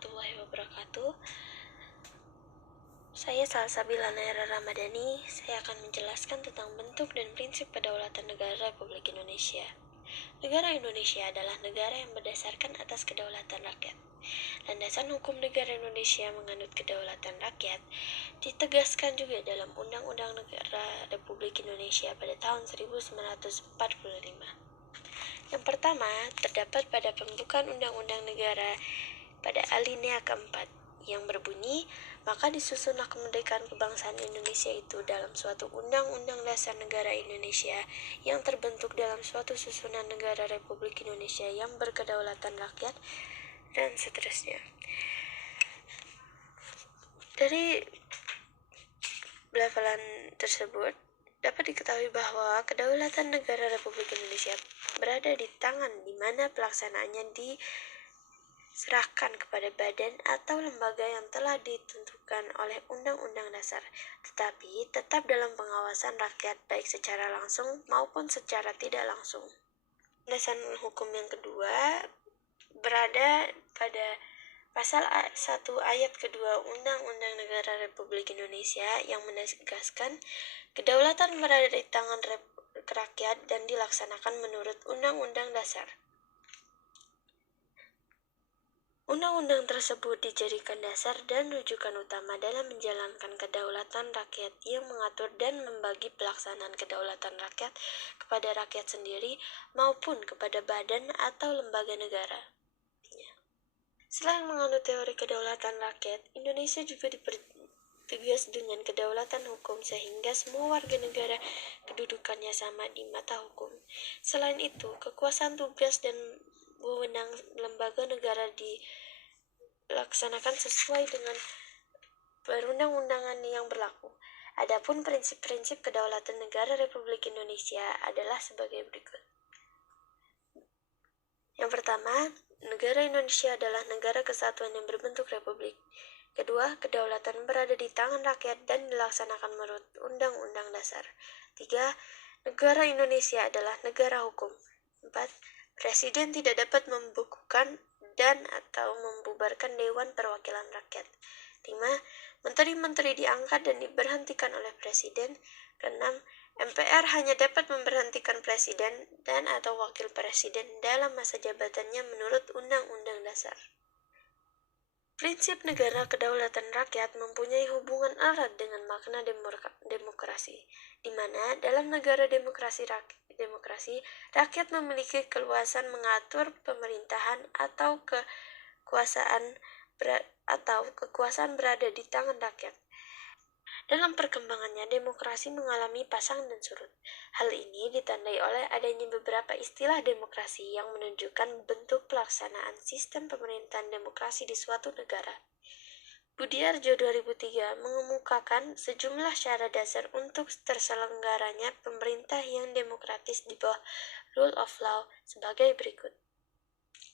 warahmatullahi wabarakatuh. Saya Salsabila Naira Ramadhani. Saya akan menjelaskan tentang bentuk dan prinsip kedaulatan negara Republik Indonesia. Negara Indonesia adalah negara yang berdasarkan atas kedaulatan rakyat. Landasan hukum negara Indonesia menganut kedaulatan rakyat ditegaskan juga dalam Undang-Undang Negara Republik Indonesia pada tahun 1945. Yang pertama, terdapat pada pembukaan Undang-Undang Negara pada alinea keempat, yang berbunyi, maka disusunlah kemerdekaan kebangsaan Indonesia itu dalam suatu Undang-Undang Dasar Negara Indonesia yang terbentuk dalam suatu susunan negara Republik Indonesia yang berkedaulatan rakyat, dan seterusnya. Dari pelafalan tersebut, dapat diketahui bahwa kedaulatan negara Republik Indonesia berada di tangan di mana pelaksanaannya diserahkan kepada badan atau lembaga yang telah ditentukan oleh Undang-Undang Dasar, tetapi tetap dalam pengawasan rakyat baik secara langsung maupun secara tidak langsung. Landasan hukum yang kedua berada pada Pasal 1 ayat kedua Undang-Undang Negara Republik Indonesia yang menegaskan kedaulatan berada di tangan rakyat dan dilaksanakan menurut Undang-Undang Dasar. Undang-undang tersebut dijadikan dasar dan rujukan utama dalam menjalankan kedaulatan rakyat yang mengatur dan membagi pelaksanaan kedaulatan rakyat kepada rakyat sendiri maupun kepada badan atau lembaga negara. Selain menganut teori kedaulatan rakyat, Indonesia juga dipertegas dengan kedaulatan hukum sehingga semua warga negara kedudukannya sama di mata hukum. Selain itu, kekuasaan tugas dan wewenang lembaga negara dilaksanakan sesuai dengan perundang-undangan yang berlaku. Adapun prinsip-prinsip kedaulatan negara Republik Indonesia adalah sebagai berikut. Yang pertama, negara Indonesia adalah negara kesatuan yang berbentuk republik. Kedua, kedaulatan berada di tangan rakyat dan dilaksanakan menurut Undang-Undang Dasar. 3. Negara Indonesia adalah negara hukum. 4. Presiden tidak dapat membukukan dan atau membubarkan Dewan Perwakilan Rakyat. 5. Menteri-menteri diangkat dan diberhentikan oleh Presiden. 6. MPR hanya dapat memberhentikan Presiden dan atau Wakil Presiden dalam masa jabatannya menurut Undang-Undang Dasar. Prinsip negara kedaulatan rakyat mempunyai hubungan erat dengan makna demokrasi, di mana dalam negara demokrasi rakyat memiliki keluasan mengatur pemerintahan atau kekuasaan berada di tangan rakyat. Dalam perkembangannya, demokrasi mengalami pasang dan surut. Hal ini ditandai oleh adanya beberapa istilah demokrasi yang menunjukkan bentuk pelaksanaan sistem pemerintahan demokrasi di suatu negara. Budiarjo 2003 mengemukakan sejumlah syarat dasar untuk terselenggaranya pemerintah yang demokratis di bawah rule of law sebagai berikut.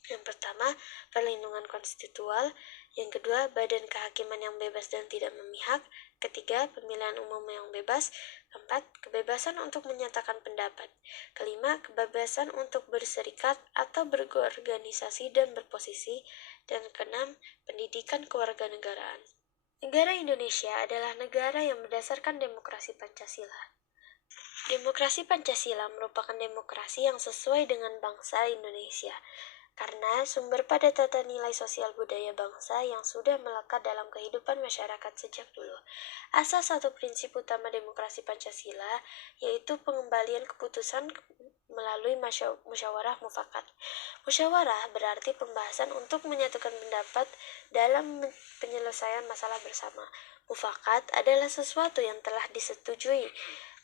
Yang pertama, perlindungan konstitusional. Yang kedua, badan kehakiman yang bebas dan tidak memihak. Ketiga, pemilihan umum yang bebas. Keempat, kebebasan untuk menyatakan pendapat. Kelima, kebebasan untuk berserikat atau berorganisasi dan berposisi. Dan keenam, pendidikan kewarganegaraan. Negara Indonesia adalah negara yang berdasarkan demokrasi Pancasila. Demokrasi Pancasila merupakan demokrasi yang sesuai dengan bangsa Indonesia, karena sumber pada tata nilai sosial budaya bangsa yang sudah melekat dalam kehidupan masyarakat sejak dulu. Asas satu prinsip utama demokrasi Pancasila, yaitu pengembalian keputusan melalui musyawarah mufakat. Musyawarah berarti pembahasan untuk menyatukan pendapat dalam penyelesaian masalah bersama. Mufakat adalah sesuatu yang telah disetujui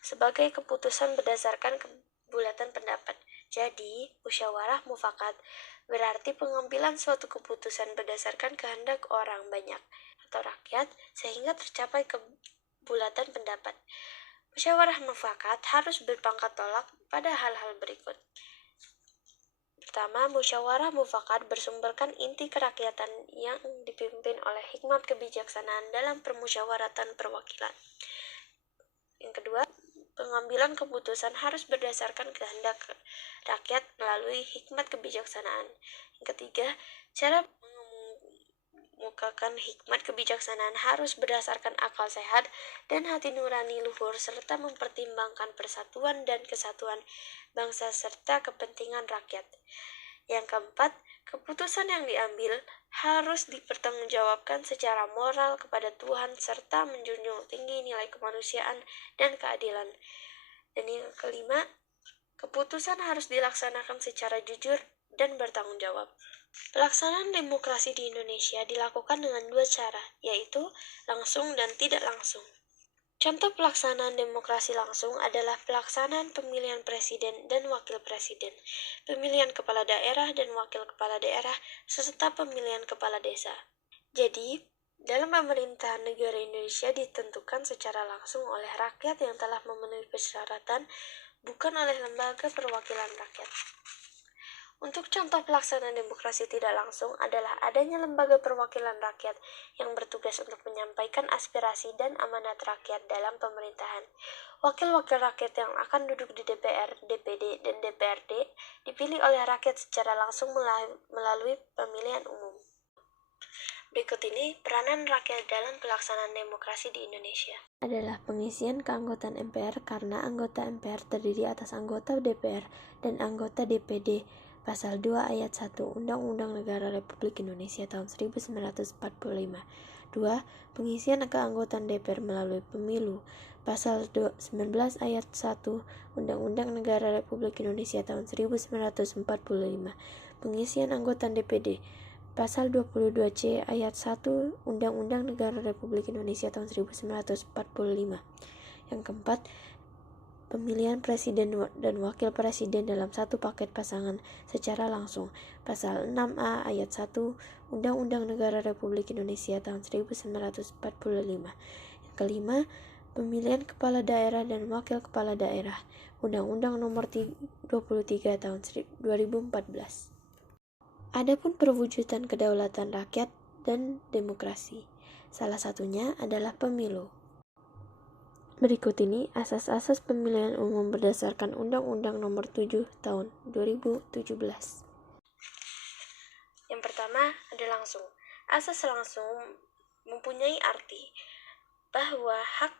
sebagai keputusan berdasarkan kebulatan pendapat. Jadi, musyawarah mufakat berarti pengambilan suatu keputusan berdasarkan kehendak orang banyak atau rakyat sehingga tercapai kebulatan pendapat. Musyawarah mufakat harus berpangkat tolak pada hal-hal berikut. Pertama, musyawarah mufakat bersumberkan inti kerakyatan yang dipimpin oleh hikmat kebijaksanaan dalam permusyawaratan perwakilan. Yang kedua, pengambilan keputusan harus berdasarkan kehendak rakyat melalui hikmat kebijaksanaan. Yang ketiga, cara mengemukakan hikmat kebijaksanaan harus berdasarkan akal sehat dan hati nurani luhur serta mempertimbangkan persatuan dan kesatuan bangsa serta kepentingan rakyat. Yang keempat, keputusan yang diambil harus dipertanggungjawabkan secara moral kepada Tuhan serta menjunjung tinggi nilai kemanusiaan dan keadilan. Dan yang kelima, keputusan harus dilaksanakan secara jujur dan bertanggung jawab. Pelaksanaan demokrasi di Indonesia dilakukan dengan dua cara, yaitu langsung dan tidak langsung. Contoh pelaksanaan demokrasi langsung adalah pelaksanaan pemilihan presiden dan wakil presiden, pemilihan kepala daerah dan wakil kepala daerah, serta pemilihan kepala desa. Jadi, dalam pemerintahan negara Indonesia ditentukan secara langsung oleh rakyat yang telah memenuhi persyaratan, bukan oleh lembaga perwakilan rakyat. Untuk contoh pelaksanaan demokrasi tidak langsung adalah adanya lembaga perwakilan rakyat yang bertugas untuk menyampaikan aspirasi dan amanat rakyat dalam pemerintahan. Wakil-wakil rakyat yang akan duduk di DPR, DPD, dan DPRD dipilih oleh rakyat secara langsung melalui pemilihan umum. Berikut ini peranan rakyat dalam pelaksanaan demokrasi di Indonesia. Adalah pengisian keanggotaan MPR karena anggota MPR terdiri atas anggota DPR dan anggota DPD. Pasal 2 ayat 1 Undang-Undang Negara Republik Indonesia tahun 1945. 2. Pengisian keanggotaan DPR melalui pemilu. Pasal 19 ayat 1 Undang-Undang Negara Republik Indonesia tahun 1945. Pengisian anggota DPD. Pasal 22C ayat 1 Undang-Undang Negara Republik Indonesia tahun 1945. Yang keempat, pemilihan presiden dan wakil presiden dalam satu paket pasangan secara langsung. Pasal 6A ayat 1 Undang-Undang Negara Republik Indonesia tahun 1945. Yang kelima, pemilihan kepala daerah dan wakil kepala daerah. Undang-Undang Nomor 23 tahun 2014. Adapun perwujudan kedaulatan rakyat dan demokrasi, salah satunya adalah pemilu. Berikut ini asas-asas pemilihan umum berdasarkan Undang-Undang Nomor 7 Tahun 2017. Yang pertama ada langsung. Asas langsung mempunyai arti bahwa hak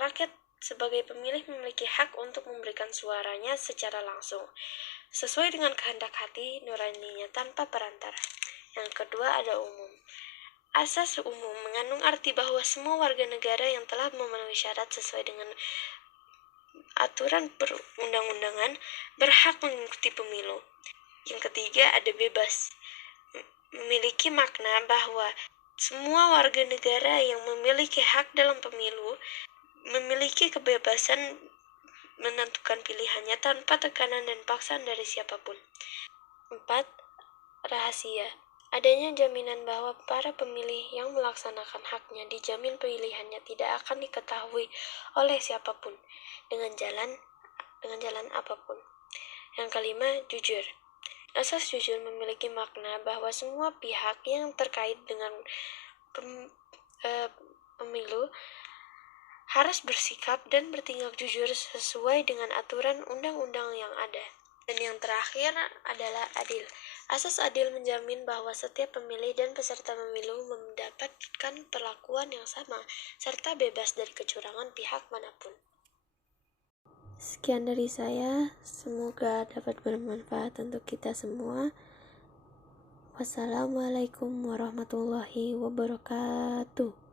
rakyat sebagai pemilih memiliki hak untuk memberikan suaranya secara langsung, sesuai dengan kehendak hati nuraninya tanpa perantara. Yang kedua ada umum. Asas umum mengandung arti bahwa semua warga negara yang telah memenuhi syarat sesuai dengan aturan perundang-undangan berhak mengikuti pemilu. Yang ketiga ada bebas. Memiliki makna bahwa semua warga negara yang memiliki hak dalam pemilu memiliki kebebasan menentukan pilihannya tanpa tekanan dan paksaan dari siapapun. 4. Rahasia. Adanya jaminan bahwa para pemilih yang melaksanakan haknya dijamin pilihannya tidak akan diketahui oleh siapapun dengan jalan apapun. Yang kelima, jujur. Asas jujur memiliki makna bahwa semua pihak yang terkait dengan pemilu harus bersikap dan bertindak jujur sesuai dengan aturan undang-undang yang ada. Dan yang terakhir adalah adil. Asas adil menjamin bahwa setiap pemilih dan peserta pemilu mendapatkan perlakuan yang sama, serta bebas dari kecurangan pihak manapun. Sekian dari saya, semoga dapat bermanfaat untuk kita semua. Wassalamualaikum warahmatullahi wabarakatuh.